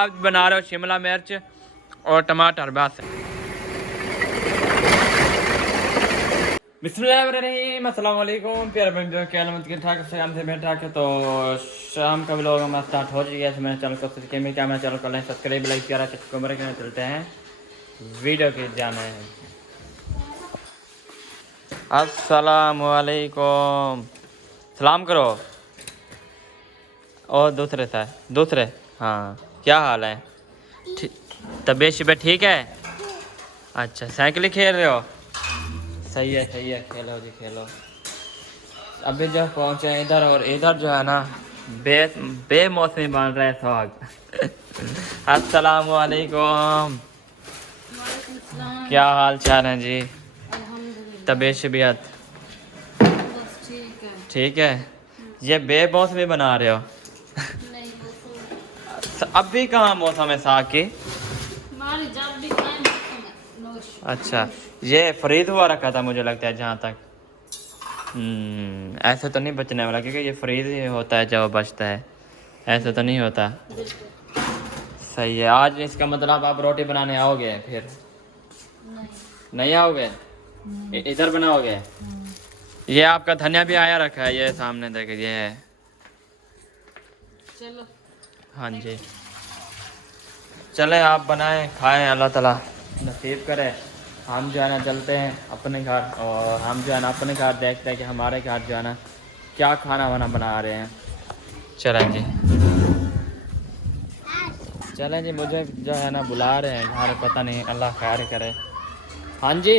आप बना रहे हो शिमला मिर्च और टमाटर बस। बिस्मिल्लाहिर्रहमानिर्रहीम, अस्सलाम वालेकुम प्यारे बंदों, क्या हाल है? ठाक से हम से बैठा के तो शाम का व्लॉग हमारा स्टार्ट हो चुका है। मैंने चैनल को चैनल को लाइक सब्सक्राइब लाइक किया कमरे के चलते हैं वीडियो के जाना है। अस्सलाम वालेकुम, सलाम करो। और दूसरे हाँ, क्या हाल है? तबीयत शिबत ठीक है? अच्छा, साइकिल खेल रहे हो? सही है खेलो जी खेलो। अभी जो पहुंचे इधर और इधर जो है ना बेमौसमी बन रहा है साग। अस्सलाम वालेकुम, क्या हाल चाल है जी? तबीयत शिबियत ठीक है। ये बेमौसमी बना रहे हो? अभी कहाँ मौसम है साग की? अच्छा, ये फ्रीज हुआ रखा था मुझे लगता है जहाँ तक। ऐसे तो नहीं बचने वाला क्योंकि ये फ्रीज ही होता है जब बचता है, ऐसे तो नहीं होता। सही है। आज इसका मतलब आप रोटी बनाने आओगे फिर? नहीं आओगे? इधर बनाओगे? ये आपका धनिया भी आया रखा है, ये सामने देखिए ये है। चलो हाँ जी, चले आप बनाएं खाएं, अल्लाह ताला नसीब करे। हम जो है ना चलते हैं अपने घर, और हम जो है ना अपने घर देखते हैं कि हमारे घर जो है ना क्या खाना वाना बना रहे हैं। चलें जी चलें जी, मुझे जो है ना बुला रहे हैं घर, पता नहीं, अल्लाह खैर करे। हाँ जी,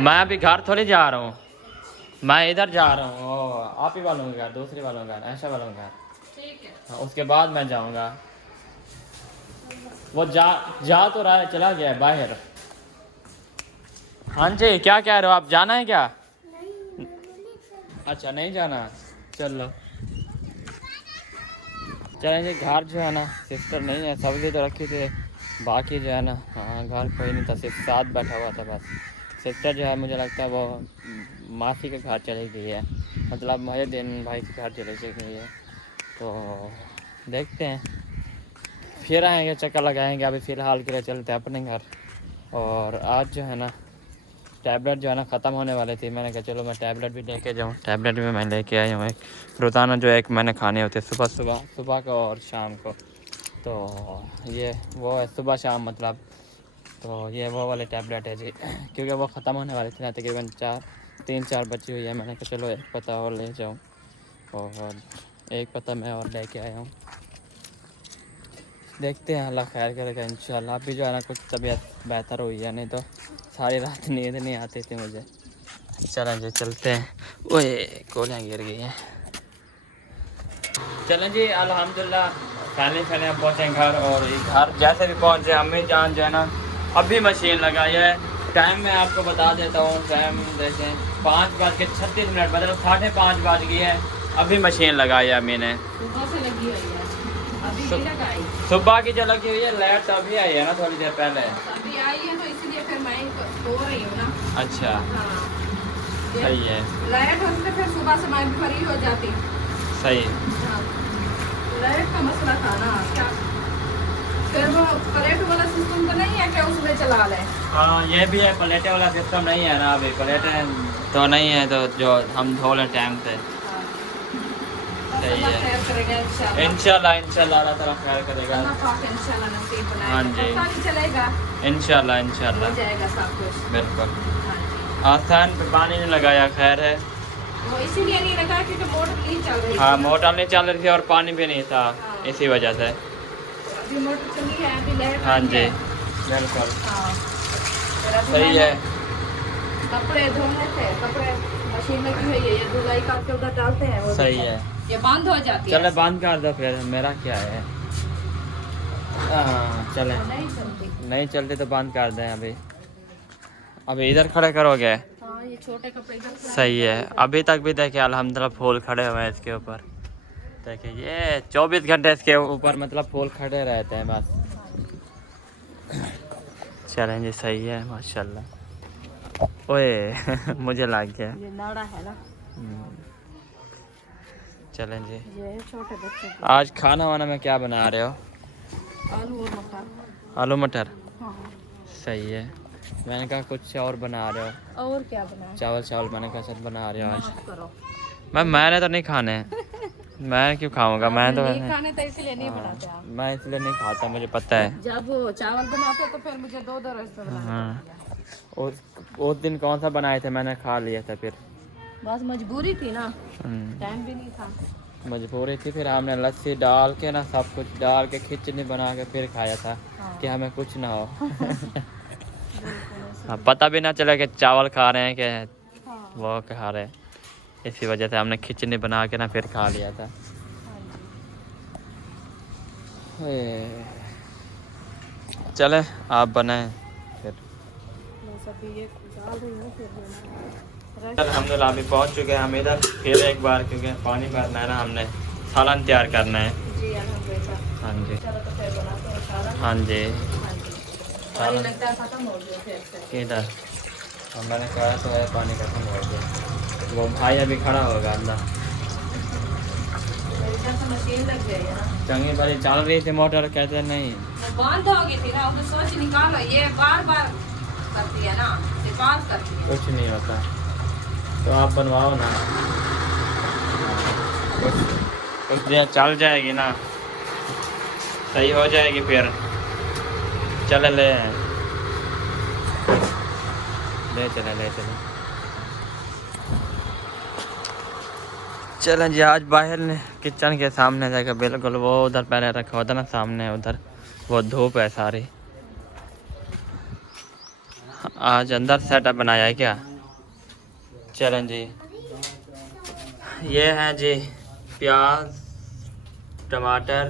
मैं अभी घर थोड़ी जा रहा हूँ, मैं इधर जा रहा हूँ आप ही वालों के घर, दूसरे वालों के घर, ऐसा वालों के घर। ठीक है, हाँ, उसके बाद मैं जाऊँगा। वो जा तो रहा है, चला गया है बाहर। हाँ जी, क्या कह रहे हो आप? जाना है क्या? नहीं। अच्छा नहीं जाना, चलो चलें जी। घर जो है ना सिस्टर नहीं है, सब्जी तो रखी थी, बाकी जो है ना हाँ घर कोई नहीं था, सिर्फ साथ बैठा हुआ था बस। सिस्टर जो है मुझे लगता है वो मासी के घर चली गई है, मतलब मोहिद्दीन भाई के घर चली गई है। तो देखते हैं, फिर आएंगे, चक्कर लगाएंगे। अभी फ़िलहाल के लिए चलते हैं अपने घर। और आज जो है ना टैबलेट जो है ना ख़त्म होने वाली थी, मैंने कहा चलो मैं टैबलेट भी लेके जाऊँ। टैबलेट भी मैं लेके आया हूँ, एक रोज़ाना जो एक मैंने खाने होते सुबह को और शाम को। तो ये वो है सुबह शाम मतलब, तो ये वो वाले टैबलेट है जी। क्योंकि वो ख़त्म होने वाली थी ना, तकरीबन 3-4 बची हुई है। मैंने कहा चलो एक पत्ता और ले जाऊँ, और एक पत्ता मैं और लेके आया हूँ। देखते हैं, अल्लाह खैर करेगा इंशाल्लाह। अभी जो है ना कुछ तबीयत बेहतर हुई है, नहीं तो सारी रात नींद नहीं आती थी मुझे। चलें जी चलते हैं। ओए गोलियाँ गिर गई हैं। चलें जी, अल्हम्दुलिल्लाह फाइनली हम पहुँचे घर। और घर जैसे भी पहुँचे, अम्मी जान जो है ना अभी मशीन लगाई है। टाइम मैं आपको बता देता हूँ, टाइम देखें 5:36 मतलब 5:30 बज गई है। अभी मशीन लगाई है अम्मी ने, सुबह से लगी हुई है। सुबह की जो लगी हुई है, लाइट अभी आई है ना थोड़ी देर पहले अभी आई है, तो इसलिए फिर मैं सो रही हूँ ना। अच्छा हाँ, सही है। लाइट होती तो फिर सुबह से मैं भी फ्री हो जाती। सही हाँ, लाइट का मसला था ना क्या, फिर वो प्लेट वाला सिस्टम तो नहीं है कि उसमें चला लें। हाँ ये भी है, प्लेटें वाला सिस्टम नहीं है ना अभी, प्लेटें तो नहीं है, तो जो हम धो लें टाइम से। सही है, इंशाल्लाह अल्लाह ताला खैर करेगा। हाँ जी, इंशाल्लाह बिल्कुल। आसान पे पानी नहीं लगाया, खैर है, वो इसीलिए नहीं लगा क्योंकि मोटर नहीं चल रही थी। हाँ मोटर नहीं चल रही थी और पानी भी नहीं था, इसी वजह से। अभी मोटर चली है, अभी लाइट। हाँ जी बिल्कुल सही है। कपड़े धोने थे, कपड़े मशीन लगी हुई है, ये धुलाई करके उधर डालते हैं, वो सही है। ये बंद हो जाती है। चले बंद कर दो फिर, मेरा क्या है। हाँ चले, नहीं चलती तो बंद कर दें। अभी इधर खड़े करोगे? हाँ, ये छोटे कपड़े इधर सही है। अभी तक भी देखिए अल्हम्दुलिल्लाह फूल खड़े हुए हैं इसके ऊपर, देखिए ये 24 घंटे इसके ऊपर मतलब फूल खड़े रहते हैं बस। चलें जी सही है माशाल्लाह। ओए मुझे लग गया, ये नाड़ा है ना। चलें जी। ये है छोटे बच्चों के। आज खाना वाना में क्या बना रहे हो? आलू और मटर। आलू मटर। हाँ। सही है। मैंने कहा कुछ और बना रहे हो। और क्या बनाए? चावल चावल मैंने कहा सब बना रहे हो आज। माफ करो। मैंने तो नहीं खाने हैं। मैं क्यों खाऊंगा? मैं तो नहीं खाने तो इसलिए नहीं बनाते आप। मैं इसलिए नहीं खाता, मुझे पता है। जब चावल बनाते तो फिर मुझे दो रेसिपी बनानी हाँ। पड़ती उस दिन कौन सा बनाए थे? मैंने खा लिया था फिर। है। बस मजबूरी थी ना, टाइम भी नहीं था। मजबूरी थी, फिर हमने लस्सी डाल के ना सब कुछ डाल के खिचड़ी बना के फिर खाया था। हाँ। कि हमें कुछ ना हो। बिल्कुल हाँ, पता भी ना चला कि चावल खा रहे हैं कि हाँ। वो खा रहे हैं। इसी वजह से हमने खिचड़ी बना के ना फिर खा लिया था। चले आप बनाए फिर। अल्हम्दुलिल्लाह अभी पहुंच चुके हैं हम इधर फिर एक बार, क्योंकि पानी भरना है ना, हमने सालन तैयार करना है। जी अल्हम्दुलिल्लाह। हाँ जी। चलो तो फिर बनाते हैं सालन। हाँ जी। हाँ जी। पानी लगता है खत्म हो गया फिर से। इधर मैंने कहा तो है पानी खत्म हो गया। वो भाई अभी खड़ा होगा अंदर। मेरे ख्याल से मशीन लग गई है ना। चंगी भरी चल रही थी मोटर, कहते नहीं बंद हो गई थी ना, उसे सोच निकालो, ये बार बार करती है ना, ये बार करती है। कुछ नहीं होता तो आप बनवाओ ना। कुछ देर चल जाएगी ना, सही हो जाएगी फिर। चले ले चले चलें जी। आज बाहर ने किचन के सामने जाकर बिल्कुल वो उधर पहले रखा होता ना सामने, उधर वो धूप है सारी। आज अंदर सेटअप बनाया है क्या? चलें जी। ये है जी प्याज, टमाटर,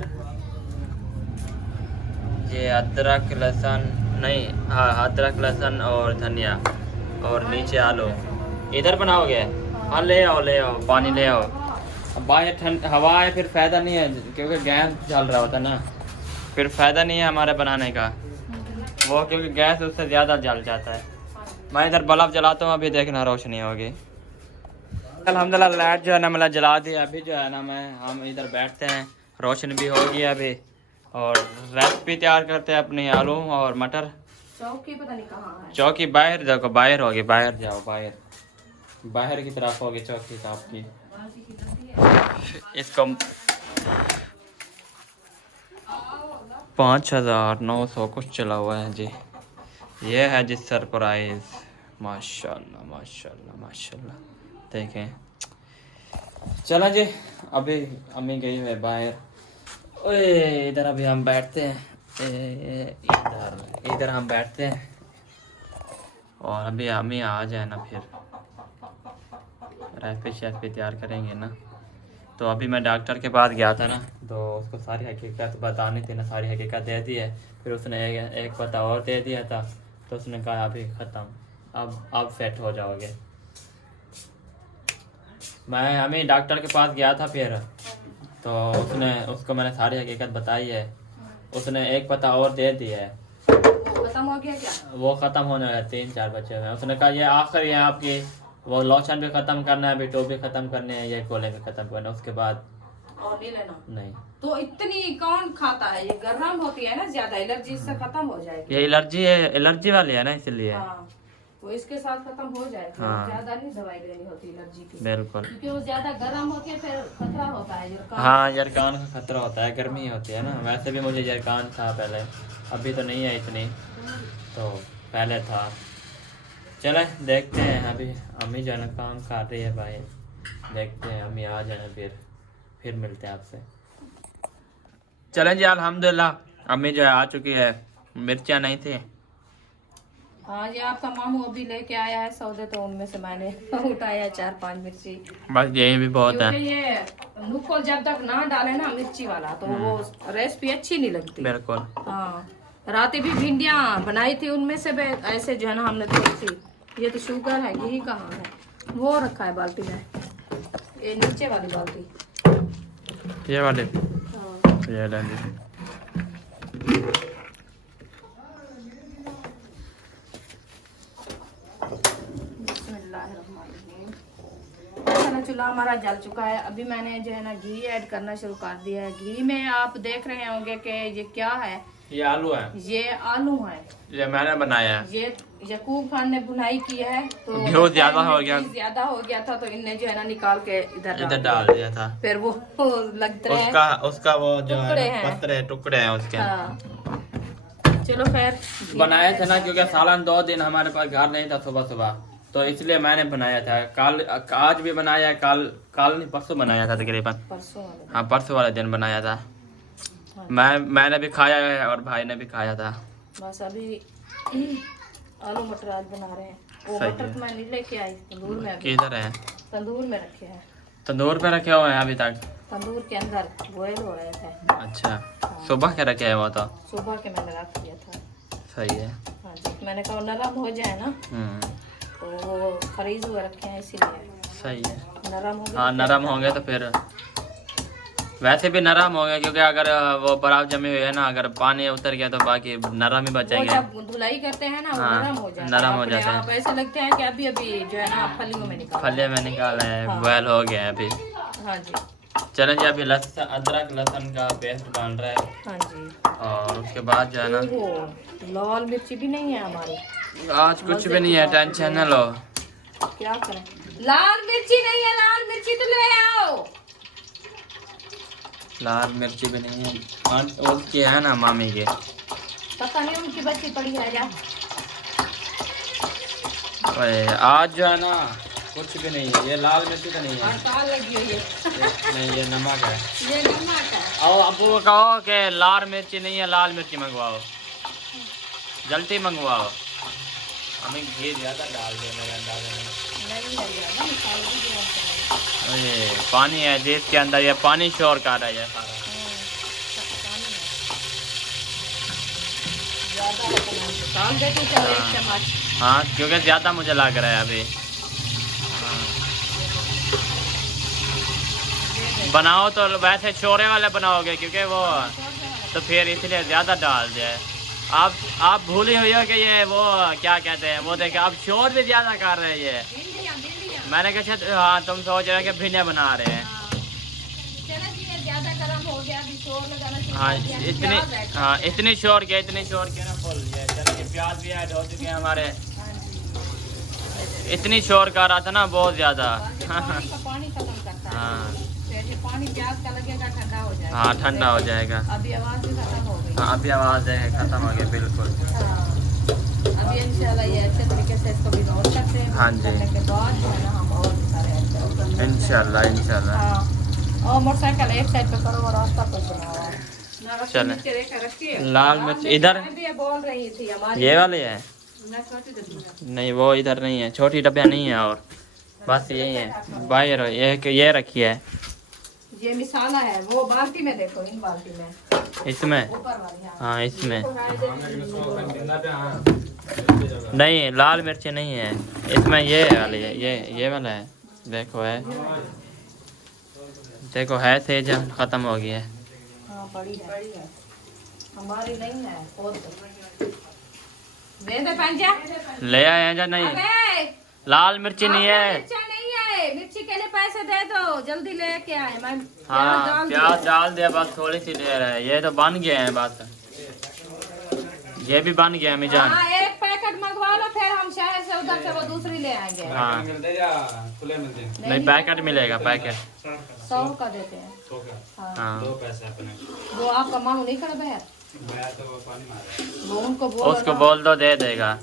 ये अदरक लहसुन, नहीं हाँ अदरक लहसुन और धनिया, और नीचे आलू। इधर बनाओगे? हाँ ले आओ पानी ले आओ। अब बाहर ठंड हवा है, फिर फ़ायदा नहीं है क्योंकि गैस चल रहा होता ना, फिर फ़ायदा नहीं है हमारे बनाने का वो, क्योंकि गैस उससे ज़्यादा जल जाता है। मैं इधर बल्ब जलाता हूँ, अभी देखना रोशनी होगी। अल्हम्दुलिल्लाह लाइट जो है ना मतलब जला दी। अभी जो है ना हम इधर बैठते हैं, रोशनी भी होगी अभी, और रेसिपी तैयार करते हैं अपनी आलू और मटर। चौकी पता नहीं कहाँ है। चौकी बाहर देखो, बाहर होगी, बाहर जाओ, बाहर की तरफ होगी चौकी तो आपकी। इसको 5,900 कुछ चला हुआ है जी। ये है जी सरप्राइज। माशाल्लाह माशाल्लाह माशाल्लाह। देखें, चला जी। अभी अम्मी गई है बाहर। ओए इधर अभी हम बैठते हैं, इधर हम बैठते हैं, और अभी अम्मी आ जाए ना फिर रेसिपी तैयार करेंगे ना। तो अभी मैं डॉक्टर के पास गया था ना, तो उसको सारी हकीकत बतानी थी ना, सारी हकीकत दे दी है। फिर उसने एक पता और दे दिया था, तो उसने कहा अभी ख़त्म, अब सेट हो जाओगे। मैं हमें डॉक्टर के पास गया था फिर, तो उसको मैंने सारी हकीकत बताई है। उसने एक पता और दे दिया है। खत्म हो गया क्या? वो ख़त्म होने वाला, 3-4 बच्चे हैं। उसने कहा ये आखिरी है आपकी, वो लोशन भी ख़त्म करना है, अभी टोप भी ख़त्म करने हैं, ये गोले भी ख़त्म करना है, उसके बाद और नहीं लेना। नहीं। तो इतनी कौन खाता है? ये गर्म होती है ना ज्यादा, एलर्जी से खत्म हो जाएगी। ये एलर्जी है, एलर्जी वाली है ना, इसलिए। हाँ, तो इसके साथ खत्म हो जाएगी। हाँ। ज्यादा नहीं दवाई लेनी होती एलर्जी की, बिल्कुल। क्योंकि वो ज्यादा गर्म होती है फिर खतरा होता है हाँ यरकान का खतरा होता है, गर्मी होती है ना। वैसे भी मुझे यरकान था पहले, अभी तो नहीं है इतनी, तो पहले था। चले देखते हैं, अभी अम्मी जो है ना काम कर रही है भाई, देखते हैं अम्मी आ जाए फिर मिलते हैं आपसे। चलें जी अल्हम्दुलिल्लाह अम्मी जो है आ चुकी है। मिर्चियाँ नहीं थी। हाँ, ये आपका मामू अभी लेके आया है सौदे, तो उनमें से मैंने उठाया 4-5 मिर्ची, बस यही भी बहुत है। क्योंकि ये नुक्कल जब तक ना डाले ना मिर्ची वाला, तो वो रेसिपी अच्छी नहीं लगती। बिल्कुल। हाँ, रात भी भिंडियाँ बनाई थी, उनमें से भी ऐसे जो है ना हमने थोड़ी सी, ये तो शुगर है, यही कहाँ है, वो रखा है बाल्टी में, ये नीचे वाली बाल्टी, ये वाले हाँ। ये लें जी। चूल्हा हमारा जल चुका है। अभी मैंने जो है ना घी ऐड करना शुरू कर दिया है। घी में आप देख रहे होंगे कि ये क्या है, ये आलू है, ये आलू है, ये मैंने बनाया है। ये यकूब खान ने बुनाई की है, तो घी ज्यादा हो गया, ज्यादा हो गया था, तो इनने जो है ना निकाल के इधर डाल दिया था। फिर वो लगते हैं उसका वो जो टुकड़े है हैं। पतले टुकड़े हैं उसके। हाँ। चलो खैर बनाए थे ना, क्योंकि सालन 2 दिन हमारे पास घर नहीं था सुबह सुबह, तो इसलिए मैंने बनाया था। आज भी बनाया, कल नहीं परसों बनाया था तकरीबन। परसों वाले हाँ परसों वाले दिन बनाया था। हाँ। मैंने भी खाया है और भाई ने भी खाया था। बस अभी आलू मटर आज बना रहे हैं। वो सही मटर है। तो मैं नहीं लेके आई, तंदूर में अभी किधर है? तंदूर में रखे हैं। तंदूर पे रखे हुए हैं अभी तक? तंदूर के अंदर बॉयल हो रहे थे। अच्छा, सुबह के रखे हैं वो तो? सुबह के मैंने रख दिया था। सही है। हाँ जी, मैंने कहा नरम हो जाए ना, तो वो फ्रीज हुए रखे हैं इसीलिए। सही है। नरम हो गए। हाँ नरम होंगे तो फिर वैसे भी नरम हो गया, क्योंकि अगर वो बर्फ जमी हुई है ना, अगर पानी उतर गया तो बाकी नरम ही वो बचेंगे। जब धुलाई करते हैं ना, वो हाँ, नरम हो जाता है। नरम हो अपने जाता है। आप ऐसे लगते हैं कि अभी अभी जो है ना फलियों में निकाल। फले में निकाला है, हाँ। बॉयल हो गया है अभी। हाँ जी। चलें जी, अभी अदरक लहसुन का पेस्ट बन रहा है, हाँ जी। और उसके बाद जो है ना, ओहो, लाल मिर्ची भी नहीं है हमारी। आज कुछ भी नहीं है, टेंशन न लो। क्या करें, लाल मिर्ची नहीं है, लाल मिर्ची तो ले आओ। लाल मिर्ची भी नहीं है, उसकी है ना मामी के। पता नहीं उनकी बच्ची पड़ी है या। ओए, आज जो है ना कुछ भी नहीं है, ये लाल मिर्ची तो नहीं है। हड़ताल लगी हुई है। नहीं, ये नमक है। ये नमक है। और अब वो कहो कि लाल मिर्ची नहीं है, लाल मिर्ची मंगवाओ, जल्दी मंगवाओ। हमें घी ज़्यादा डाल दे मेरे अंदाजे में। नहीं है ज्यादा, मसाले भी जो होते हैं। ये पानी है जिसके अंदर, ये पानी शोर कर रहा है सारा। ज्यादा डाल देती चलो एक चम्मच। हाँ, क्योंकि ज़्यादा मुझे लग रहा है अभी। बनाओ तो वैसे छोरे वाले बनाओगे, क्योंकि वो तो फिर इसलिए ज़्यादा डाल दिया। आप भूली हुई हो कि ये वो क्या कहते हैं, वो देखे आप शोर भी ज़्यादा कर रहे हैं ये। भिंडियाँ, भिंडियाँ। मैंने कहा हाँ तुम सोच रहे हो कि भिंडियाँ बना रहे हैं। चलो जी, ये ज्यादा गर्म हो गया, अभी शोर लगाना शुरू हाँ कर दिया। इतनी, प्याज ऐड हाँ इतनी शोर के ना फुल गया। चलिए प्याज भी ऐड हो चुके हैं हमारे। हाँ जी। इतनी शोर कर रहा था ना बहुत ज़्यादा। पानी का पानी खत्म करता है। हाँ फिर ये पानी प्याज का लगेगा, ठंडा हो जाएगा। हाँ ठंडा हो जाएगा। अभी आवाज भी खत्म हो गई। हाँ अभी आवाज़ है खत्म हो गई बिल्कुल। हाँ। अभी इंशाल्लाह ये अच्छे तरीके से इसको भी नोट करते हैं। हाँ जी। करने के बाद जो है ना हम और भी सारे ऐड करेंगे। इंशाल्लाह। हाँ। और मोटरसाइकिल एक साइड पे करो और रास्ता पर बनाओ। चलें। रखिए लाल मिर्च इधर, भी ये बोल रही थी हमारी। ये वाली है? मैं छोटी दे नहीं वो इधर नहीं है, छोटी डब्बियाँ नहीं है, और बस यही है बाहर। ये रखी है। ये मिसाला है, वो बाल्टी में देखो, इन बाल्टी में इसमें? ऊपर वाली। हाँ इसमें नहीं, लाल मिर्ची नहीं है इसमें, ये वाली है, ये वाला है। देखो है, देखो है तेज, खत्म हो गई है। हाँ बड़ी है, हमारी नहीं है। बहुत दे दे पंजा। ले आए हैं या नहीं? अबे लाल मिर्ची नहीं है। मिर्चा नहीं है, मिर्ची के लिए पैसे दे दो, जल्दी लेके आए। मैं हाँ प्याज डाल दिया, बस थोड़ी सी देर है। ये तो बन गए हैं बस, ये भी बन गया मिजान। हाँ एक पैकेट मंगवा लो, फिर हम शहर से उधर से वो दूसरी ले आएंगे। हाँ नहीं पैकेट मिलेगा, पैकेट 100 का देते हैं। हाँ वो आपका मांग नहीं कर बहर, वो उनको उसको बोल दो दे देगा।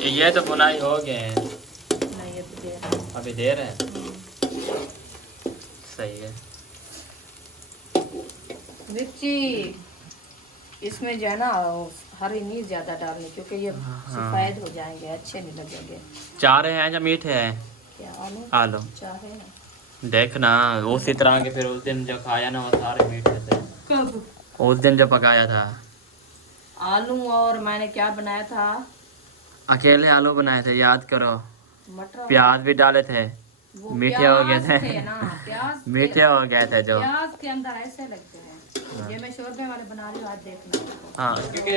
ये तो बुनाई हो गए हैं, नहीं ये तो दे। अभी देर है। सही है। मिर्ची इसमें जो है ना हरी नहीं ज्यादा डालनी, क्योंकि ये सफेद हो जाएंगे, अच्छे नहीं लगेंगे। चारे हैं या मीठे हैं? क्या आलू? आलू चाहे ना। देखना उसी तरह के, फिर उस दिन जो खाया ना वो सारे मीठे थे। कब? उस दिन जो पकाया था। आलू और मैंने क्या बनाया था? अकेले आलू बनाए थे, याद करो। मटर। प्याज भी डाले थे, वो मीठे हो गए प्याज थे ना, प्याज मीठे हो गए थे जो। प्याज के अंदर ऐसे लगते हैं। ये मैं शोरबे वाले बना रही हूँ, आज देखना। हाँ, क्योंकि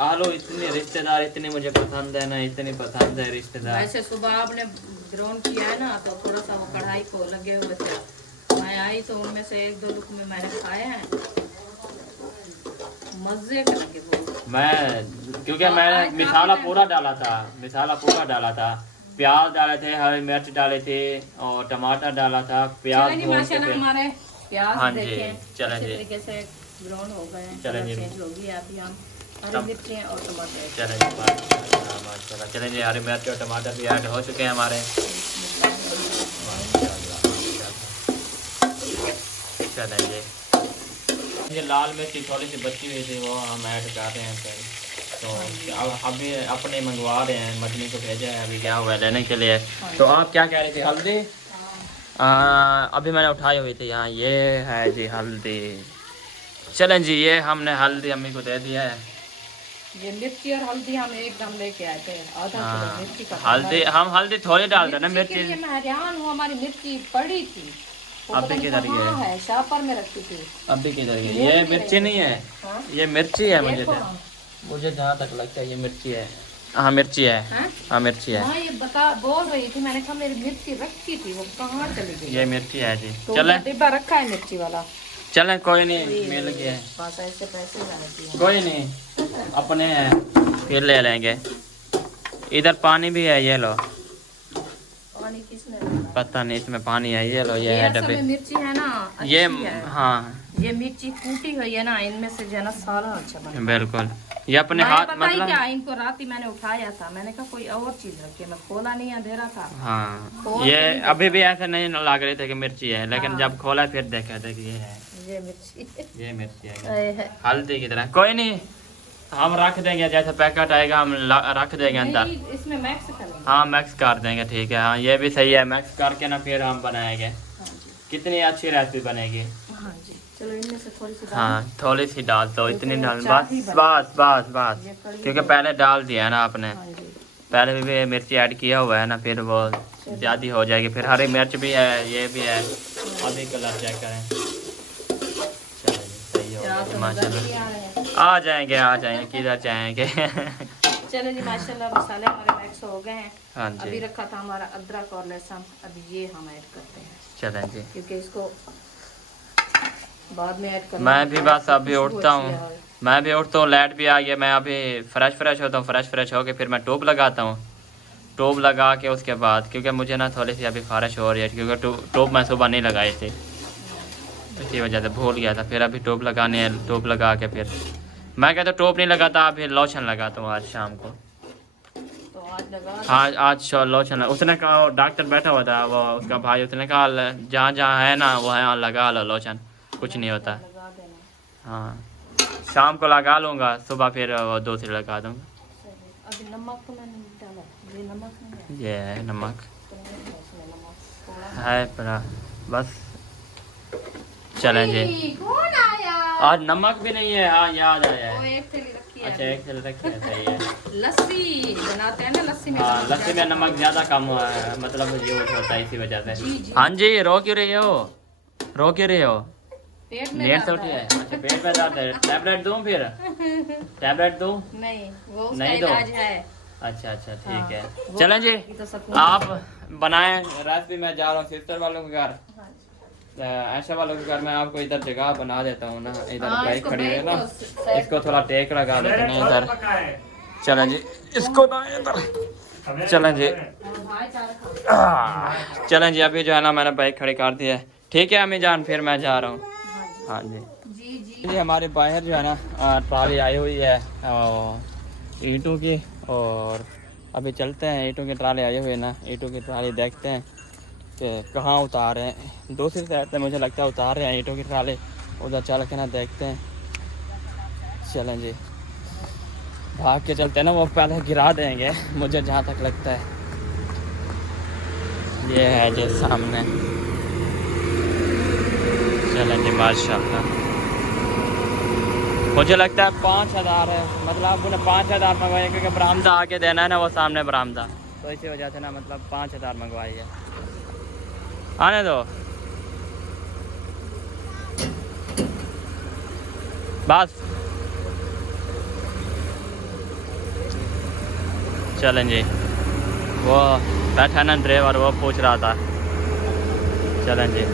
आलू इतने रिश्तेदार इतने मुझे पसंद है ना, इतनी पसंद है रिश्तेदार। वैसे सुबह आपने ग्राउंड किया है ना, तो थोड़ा सा वो कढ़ाई को लगे हुए थे, मैं आई तो उनमें से 1-2 लुकमे मैंने खाए हैं, मजे के लगे वो। मैं क्योंकि मैंने मिसाला पूरा डाला था, मिसाला पूरा डाला था, प्याज डाले थे, हरी मिर्च डाले थे और टमाटर डाला था, प्याज भून के माशाल्लाह फिर। हमारे प्याज हाँ जी, देखें चलें अच्छे जी। तरीके से ब्राउन हो गए हैं, चलें जी। चेंज होगी। अभी हम हरी मिर्ची और टमाटर, चलें जी, माशाल्लाह। चलें जी, हरी मिर्च और टमाटर भी ऐड हो चुके हैं हमारे। चलें जी, ये लाल मिर्ची थोड़ी सी बची हुई थी वो हम ऐड कर रहे हैं फिर। तो अब अभी अपने मंगवा रहे हैं, मछली को भेजा है अभी क्या हुआ लेने के लिए। तो आप क्या कह रहे थे? हल्दी अभी मैंने उठाई हुई थी यहाँ, ये है जी हल्दी। चलें जी, ये हमने हल्दी अम्मी को दे दिया है। ये मिर्ची और हल्दी हम एकदम लेके आए थे, आधा किलो मिर्ची का। हल्दी हम हल्दी थोड़ी डालते हैं ना, मिर्ची के मिर्ची। लिए मैं हैरान हूँ, हमारी मिर्ची पड़ी थी, वो अभी पता नहीं किधर कहाँ है, शापर में रखी थी। अभी किधर गई? ये मिर्ची नहीं है, हाँ? ये मिर्ची है। देखो हाँ। मुझे जहाँ तक लगता है ये मिर्ची है। हाँ मिर्ची है, हाँ? हाँ मिर्ची है। हाँ, ये बोल रही थी, मैंने कहा मेरी मिर्ची रखी थी, वो कहाँ चली गई? ये मिर्ची है जी। तो चलें डिब्बा रखा है मिर्ची वाला। चलें, कोई नहीं, मिल गया है, बस ऐसे पैसे लगाती हैं। कोई नहीं, अपने हैं फिर ले लेंगे। इधर पानी भी है, ये लो। पानी किसने डाला? पता नहीं, इसमें पानी है, ये लो, ये है असल डब्बे। में मिर्ची है ना, ये अच्छी है। हाँ ये मिर्ची कूटी हुई है ना, इनमें से जो है ना सारा अच्छा बना। बिल्कुल, ये अपने मैंने हाथ पता ही मतलब। क्या, इनको रात ही मैंने उठाया था, मैंने कहा कोई और चीज रखी है, मैं खोला नहीं, अंधेरा था। हाँ, और ये कोई अभी भी ऐसे नहीं लग रहे थे कि मिर्ची है, लेकिन हाँ। जब खोला फिर देखा था कि ये है, ये मिर्ची ये मिर्ची है, है। हल्दी की तरह। कोई नहीं, हम रख देंगे, जैसे पैकेट आएगा हम रख देंगे अंदर। नहीं, इसमें मैक्स करेंगे। हाँ मैक्स कर देंगे, ठीक है। हाँ ये भी सही है, मैक्स करके ना फिर हम बनाएंगे। हाँ जी, कितनी अच्छी रेसिपी बनेगी। हाँ जी। चलो इनमें से थोड़ी सी हाँ थोड़ी सी डाल दो, इतनी तो डाल, चाट बस ही बन- बस बस बस, ये कड़ी क्योंकि पहले डाल दिया है ना आपने, हाँ जी। पहले भी मिर्ची ऐड किया हुआ है ना, फिर वो ज़्यादा हो जाएगी। फिर हरी मिर्च भी है, ये भी है। अभी कलर चेक करें। चलिए सही हो क्या गया तो माशाल्लाह। मजा आ रहे हैं। आ जाएंगे किधर जाएंगे। चलो जी, माशाल्लाह मसाले हमारे मैक्स हो गए हैं। हाँ अभी जी, रखा था हमारा अदरक और लहसुन, अभी ये हम ऐड करते हैं, चलें जी। क्योंकि इसको बाद में ऐड करना। मैं भी बस अभी उठता हूँ, मैं भी उठता हूँ, लाइट भी आ गया। मैं अभी फ्रेश होता हूँ, फ्रेश होके फिर मैं टोप लगाता हूँ। टोप लगा के उसके बाद, क्योंकि मुझे ना थोड़ी सी अभी ख़ारिश हो रही है, क्योंकि टोप मैं सुबह नहीं लगाई थी, इसी वजह से भूल गया था। फिर अभी टोप लगाने है, टोप लगा के फिर मैं कहता टोप नहीं लगाता, फिर लोशन लगाता हूँ आज शाम को। तो आज लगा आज लोशन, उसने कहा, डॉक्टर बैठा हुआ था वो उसका भाई, उसने कहा जहाँ जहाँ है ना वहाँ लगा लो लोशन, कुछ नहीं होता। लगा देना। हाँ शाम को लगा लूँगा, सुबह फिर वो दूसरी लगा दूँगा। अभी नमक तो मैंने नहीं डाला, ये नमक नहीं है, ये है नमक, तो नहीं है इसमें नमक थोड़ा। है पड़ा बस। चलें जी, कौन आया? आज नमक भी नहीं है। हाँ याद आया वो है। एक थैली रखी है। अच्छा एक से रखी है, सही है। लस्सी बनाते हैं ना, लस्सी में हाँ नमक लस्सी में ज़्यादा नमक ज़्यादा कम हुआ है, मतलब यूज होता है इसी वजह से। जी जी, हाँ जी, रो क्यों रही हो, रो क्यों रही हो? पेट में नींद दर्द से उठी है? है। अच्छा पेट में दर्द है, टैबलेट दूँ फिर? टैबलेट दूँ? नहीं, वो उसका नहीं दो? इलाज है। अच्छा ठीक हाँ, है। वो चलें जी, की तो सकून। आप बनाएं रेसिपी। मैं जा रहा हूँ सिस्टर वालों के घर, हाँ जी। ऐशा वालों के घर। मैं आपको इधर जगह बना देता हूँ ना, इधर हाँ, बाइक इसको खड़ी है ना, बाइक को साइड- इसको थोड़ा टेक लगा देते हैं इधर। चलें जी, इसको ना इधर। चलें जी, भाई चार खा। चलें जी, अभी जो है ना मैंने बाइक खड़ी कर दी है। ठीक है अम्मी जान, फिर मैं जा रहा हूँ। हाँ जी। हाँ जी जी जी। जी, हमारे बाहर जो है ना ट्राली आई हुई है ईंटों की, और अभी चलते हैं। ईंटों की ट्राली आई हुई है ना, ईंटों की ट्राली देखते हैं कि कहाँ उतार रहे हैं। दूसरी साइड से मुझे लगता है उतार रहे हैं ईंटों की ट्राली, उधर चल के ना देखते हैं। चलें जी, भाग के चलते हैं ना, वो पहले गिरा देंगे मुझे जहाँ तक लगता है। ये है जो सामने। चलें जी, माशाल्लाह। मुझे लगता है 5,000 है, मतलब उन्हें 5,000 मंगवाई, क्योंकि बरामदा आके देना है ना, वो सामने बरामदा, तो इसी वजह से ना मतलब 5,000 मंगवाई है। आने दो। बस चलें जी। वो बैठा ना ड्राइवर, वो पूछ रहा था। चलें जी।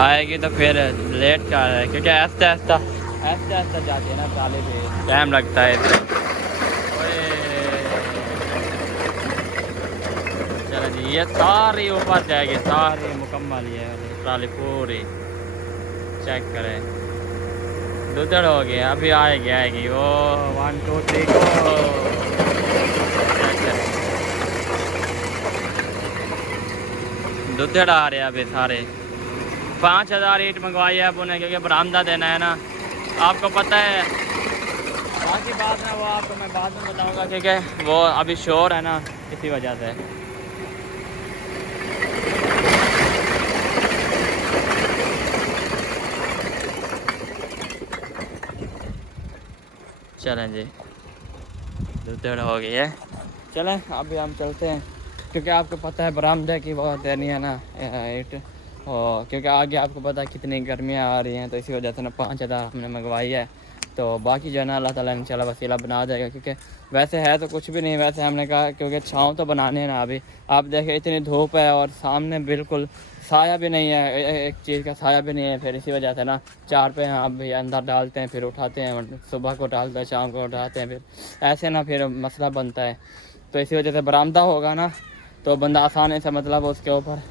आएगी तो फिर लेट का है, क्योंकि आहिस्ता आहिस्ता जाती है ना ट्राली भी, टाइम लगता है। चलो जी, ये सारी ऊपर जाएगी, सारी मुकम्मल ये ट्राली पूरी। चेक करें, दुधड़ हो गया, अभी आएगी वो 1 2 3 को। दुधड़ आ रहे अभी सारे। 5000 ईंट मंगवाई है अब उन्हें, क्योंकि बरामदा देना है ना, आपको पता है। बाकी बात ना वो आपको मैं बाद में बताऊंगा, क्योंकि वो अभी शोर है ना, इसी वजह से। चलें जी, दुधड़ हो गई है। चलें अभी हम चलते हैं, क्योंकि आपको पता है बरामदे की बहुत देनी है ना ईंट, और क्योंकि आगे आपको पता है कितनी गर्मियाँ आ रही हैं, तो इसी वजह से ना 5000 हमने मंगवाई है। तो बाकी जो है ना अल्लाह ताला इंशाल्लाह वसीला बना देगा, क्योंकि वैसे है तो कुछ भी नहीं। वैसे हमने कहा क्योंकि छाँव तो बनाने हैं ना, अभी आप देखें इतनी धूप है और सामने बिल्कुल साया भी नहीं है, एक चीज़ का साया भी नहीं है। फिर इसी वजह से ना 4 पे आप भी अंदर डालते हैं, फिर उठाते हैं, सुबह को डालते हैं, शाम को उठाते हैं, फिर ऐसे ना फिर मसला बनता है। तो इसी वजह से बरामदा होगा ना तो बंदा आसानी से मतलब उसके ऊपर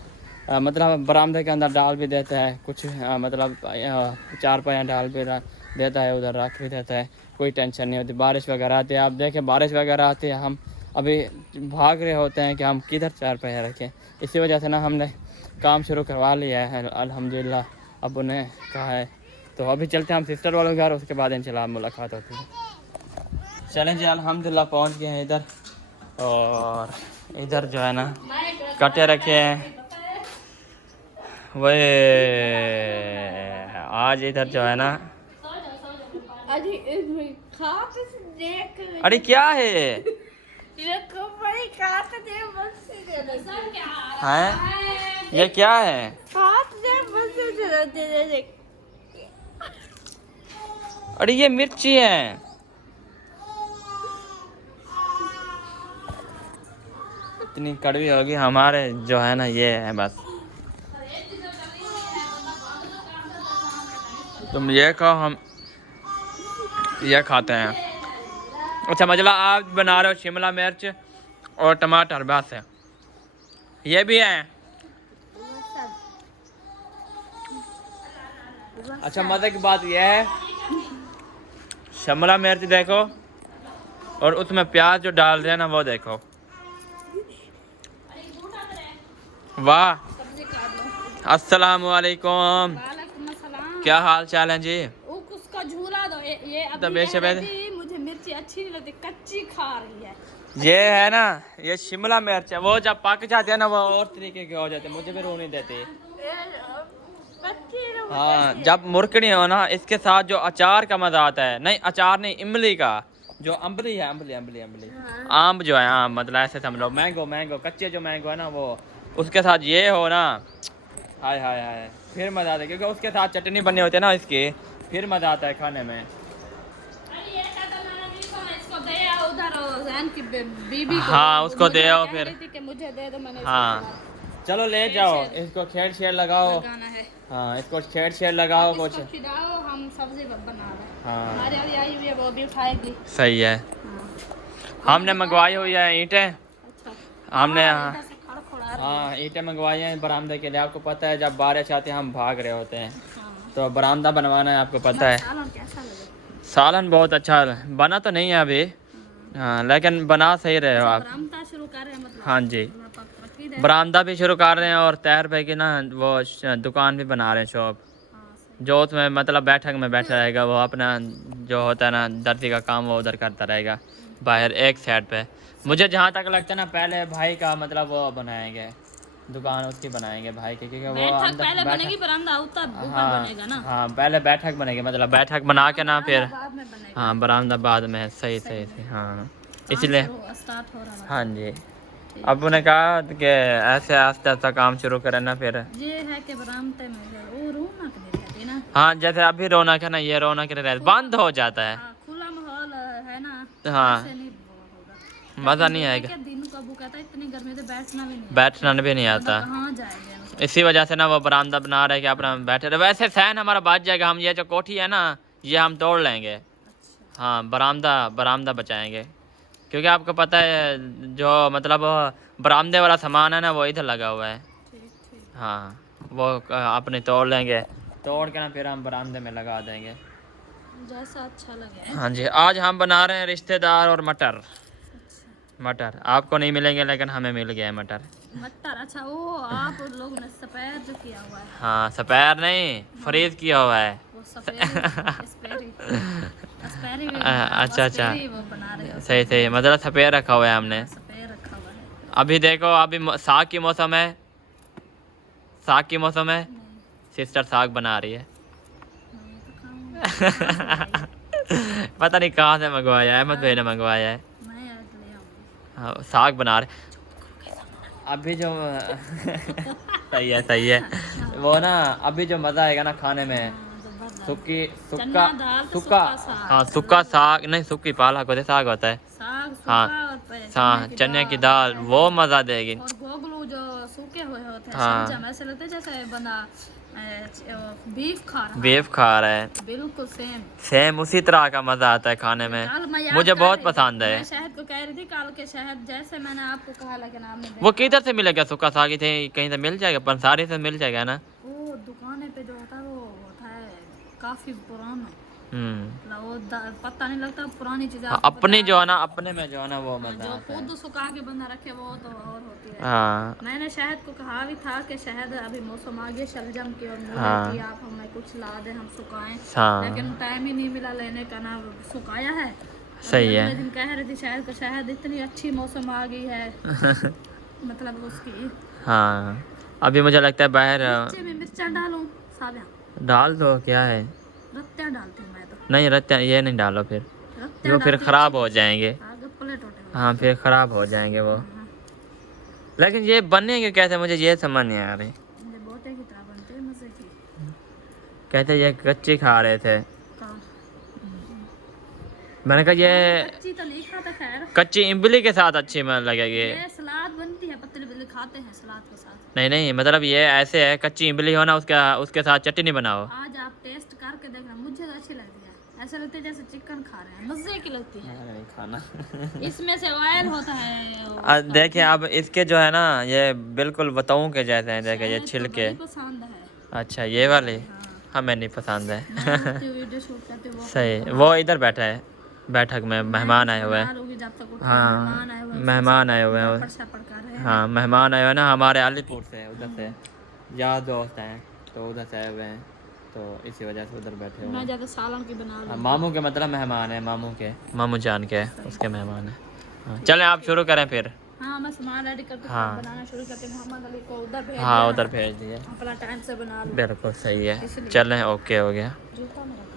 मतलब बरामदे के अंदर डाल भी देता है कुछ, मतलब 4 पाया डाल भी देता है, उधर रख भी देता है, कोई टेंशन नहीं होती। बारिश वगैरह आती है, आप देखें बारिश वगैरह आती है, हम अभी भाग रहे होते हैं कि हम किधर 4 पाया रखें। इसी वजह से ना हमने काम शुरू करवा लिया है अल्हम्दुलिल्लाह, अब उन्हें कहा है। तो अभी चलते हैं हम सिस्टर वालों के घर, उसके बाद इंशाल्लाह मुलाकात होती है। चलें जी, अल्हम्दुलिल्लाह पहुंच गए हैं इधर, और इधर जो है ना कटे रखे हैं। वही आज इधर जो है ना, अरे क्या है हैं? ये क्या है? अरे ये मिर्ची है। इतनी कड़वी होगी, हमारे जो है ना ये है बस। तुम ये खाओ, हम ये खाते हैं। अच्छा मतलब आप बना रहे हो शिमला मिर्च और टमाटर, बस है। ये भी है। अच्छा मज़े की बात यह है, शिमला मिर्च देखो और उसमें प्याज जो डाल रहे हैं ना वो देखो, वाह। अस्सलाम वालेकुम, क्या हाल चाल है जी? उसका झूला दो, ये अभी मुझे मिर्ची अच्छी नहीं लगती, कच्ची खा रही है। ये है ना, ये शिमला मिर्च है, वो जब पक जाते हैं ना वो और तरीके के हो जाते हैं, मुझे भी रो नहीं देते। हाँ, जब मुरकड़ी हो ना, इसके साथ जो अचार का मजा आता है, नहीं अचार नहीं, इमली का जो अम्बली है, अम्बली आम जो है, आम मतलब ऐसे समझ लो, मैंगो कच्चे जो मैंगो है ना वो, उसके साथ ये हो ना, हाय हाय हाय, फिर मजा आता है, क्योंकि उसके साथ चटनी बनी होती है ना इसकी, फिर मजा आता है खाने में। हाँ उसको दे आओ फिर, मुझे दे दो, मैंने हाँ चलो ले जाओ इसको, छेड़ लगाओ। हाँ इसको छेड़ लगाओ कुछ, हम सब्जी बना रहे हैं। हाँ हमारी वाली आई हुई है, वो भी उठाएगी। सही है। हमने मंगवाई हुई है ईंटें। अच्छा। हमने हाँ ईंटें मंगवाई हैं बरामदे के लिए। आपको पता है जब बारिश आती है हम भाग रहे होते हैं, तो बरामदा बनवाना है, आपको पता है। सालन बहुत अच्छा बना तो नहीं है अभी, हाँ लेकिन बना सही रहे हो आप। शुरू कर रहे हैं मतलब। हाँ जी, बरामदा भी शुरू कर रहे हैं, और तैयार पे की ना वो दुकान भी बना रहे हैं, शॉप, जो उसमें मतलब बैठक में बैठा रहेगा, वो अपना जो होता है ना दर्जी का काम वो उधर करता रहेगा बाहर एक साइड पे। मुझे जहाँ तक लगता है ना पहले भाई का मतलब वो बनाएंगे, दुकान उसकी बनाएंगे भाई की, क्योंकि वो अंदर पहले बनेगी, बरामदा ऊपर बनेगा ना। हाँ पहले बैठक बनेगी, मतलब बैठक बना के ना फिर हाँ बरामदा बाद में। सही हाँ इसलिए हाँ जी। अब उन्हें कहा कि ऐसे आस्ते आस्ते काम शुरू करें ना फिर। ये है कि बरामदे में वो रौनक नहीं रहती ना। हाँ जैसे अभी रौनक है ना, ये रौनक नहीं रहती, बंद हो जाता है। हाँ, खुला माहौल है ना, हाँ ऐसे नहीं वो होगा। मज़ा लेकिन नहीं ये है आएगा, कि दिन को वो कहता है इतनी गर्मी से बैठना भी नहीं बैठना भी नहीं आता, आता। कहाँ जाएंगे हम। इसी वजह से ना वो बरामदा बना रहे कि अपना बैठे रहे। वैसे सहन हमारा बच जाएगा, हम ये जो कोठी है ना ये हम तोड़ लेंगे। अच्छा, हाँ बरामदा बरामदा बचाएंगे, क्योंकि आपको पता है जो मतलब बरामदे वाला सामान है ना वो इधर लगा हुआ है। ठीक ठीक। हाँ वो अपने तोड़ लेंगे, तोड़ के ना फिर हम बरामदे में लगा देंगे। जैसा अच्छा लगे। हाँ जी, आज हम बना रहे हैं रिश्तेदार और मटर। अच्छा, मटर आपको नहीं मिलेंगे लेकिन हमें मिल गया है मटर। मटर। अच्छा, वो आप लोग ने सफेद जो किया हुआ है। हाँ सपेर नहीं, फ्रीज किया हुआ है। वो सफेद स्पेरी स्पेरी भी अच्छा अच्छा, स्पेरी वो बना रहे हो। सही सही, मतलब सपेर रखा हुआ है हमने। सफेद रखा हुआ है। अभी देखो अभी साग की मौसम है, साग की मौसम है, नहीं, सिस्टर साग बना रही है। मैं तो खाऊंगी। पता नहीं कहाँ से मंगवाया है, अहमद भाई ने मंगवाया है। मैं आज ले आऊंगी। हाँ साग बना रहे अभी जो सही है सही है। वो ना अभी जो मज़ा आएगा ना खाने में, जबरदस्त। सुक्की सुक्का चना दाल तो सुक्का, सुक्का साग। हाँ सुक्का साग नहीं, सुक्की पालक होते साग होता है। साग हाँ सूखा और हाँ चने की दाल, वो मज़ा देगी। और गोगलू जो सूखे हुए होते हैं, हाँ। समझा, ऐसे लगता है जैसे बंदा बीफ खा रहा है। बेफ खा रहा है, बिल्कुल सेम। सेम उसी तरह का मज़ा आता है खाने में। कल मैं याद मुझे कर बहुत रही थी, पसंद है। मैं शहद को कह रही थी कल के शहद जैसे मैंने आपको कहा, लेकिन आपने वो किधर से मिलेगा सुक्का साग? थे कहीं से मिल जाएगा, पंसारी से मिल जाएगा ना। वो दुकाने पे जो होता है वो होता है काफी पुराना, मतलब वो पता नहीं लगता, पुरानी चीजें हाँ, आपको अपनी पता जो है ना, अपने में जो है ना वो है, मज़ा जो आता है। खुद सुखा के बंदा रखे वो तो और होती है। हाँ मैंने शहद को कहा भी था कि शहद अभी मौसम आ गया शलजम की और मूली हाँ। की, आप हमें कुछ ला दें हम सुखाएं, हाँ लेकिन टाइम ही नहीं मिला लेने का, ना सुखाया है। सही अभी है। अगले दिन कह रही थी शहद को, शहद इतनी अच्छी मौसम आ गई है मतलब उसकी। हाँ अभी मुझे लगता है बाहर मिर्ची में मिर्चा डालूं साबिया? डाल दो, क्या है। रत्तियाँ डालती हूँ मैं तो। नहीं रत्ता ये नहीं डालो, फिर रत्तियाँ वो फिर डालती ख़राब हो जाएंगे। आगे प्लेट होते हाँ फिर ख़राब हो जाएंगे वो। हाँ, लेकिन ये बनेंगे कैसे, मुझे ये समझ नहीं आ रही। ये बोटे की तरह बनते हैं, मजे की। कहते ये कच्ची खा रहे थे, कहाँ? मैंने कहा ये कच्ची तो नहीं खाता, खैर कच्ची इमली के साथ अच्छी में लगेगी। ये सलाद बनती है, पत्ते बिल्ली खाते हैं सलाद के साथ। नहीं नहीं, मतलब ये ऐसे है, कच्ची इमली हो ना उसका, उसके साथ चटनी बनाओ। आज आप टेस्ट करके देखना, मुझे तो अच्छी लगती है, ऐसा लगता है जैसे चिकन खा रहे हैं, मजे की लगती है। नहीं खाना। इसमें से ऑयल होता है। देखिए अब इसके जो है ना ये बिल्कुल बताऊं के जैसे हैं, देखिए ये शहद तो छिलके। बड़ी पसंद है। अच्छा ये वाली हाँ, हमें नहीं पसंद है। मैं उसकी वीडियो शूट करती हूँ, वो सही, वो इधर बैठा है बैठक में, मेहमान आए हुए हैं। बना लूंगी जब तक वो हाँ मेहमान आए हुए हैं, मेहमान आए हुए हैं। पापड़ शापड़ कर रहे हैं। हाँ मेहमान आए हुए हैं ना, हमारे अलीपुर से, उधर से यार दोस्त हैं तो उधर से आए हुए हैं, तो इसी वजह से उधर बैठे हुए मैं हैं। ज़्यादा सालन की बना हाँ, लूँ। मामू के मतलब मेहमान है, मामू के, मामू जान के उसके मेहमान है। हाँ, चलें आप शुरू करें फिर। हाँ, मैं सामान रेडी करके हाँ। बनाना शुरू करती हूँ। मोहम्मद अली को उधर भेज हाँ दिया, उधर भेज दिए, अपना टाइम से बना लूँ। बिल्कुल सही है। इसलिए। चलें ओके हो गया। जूता मेरा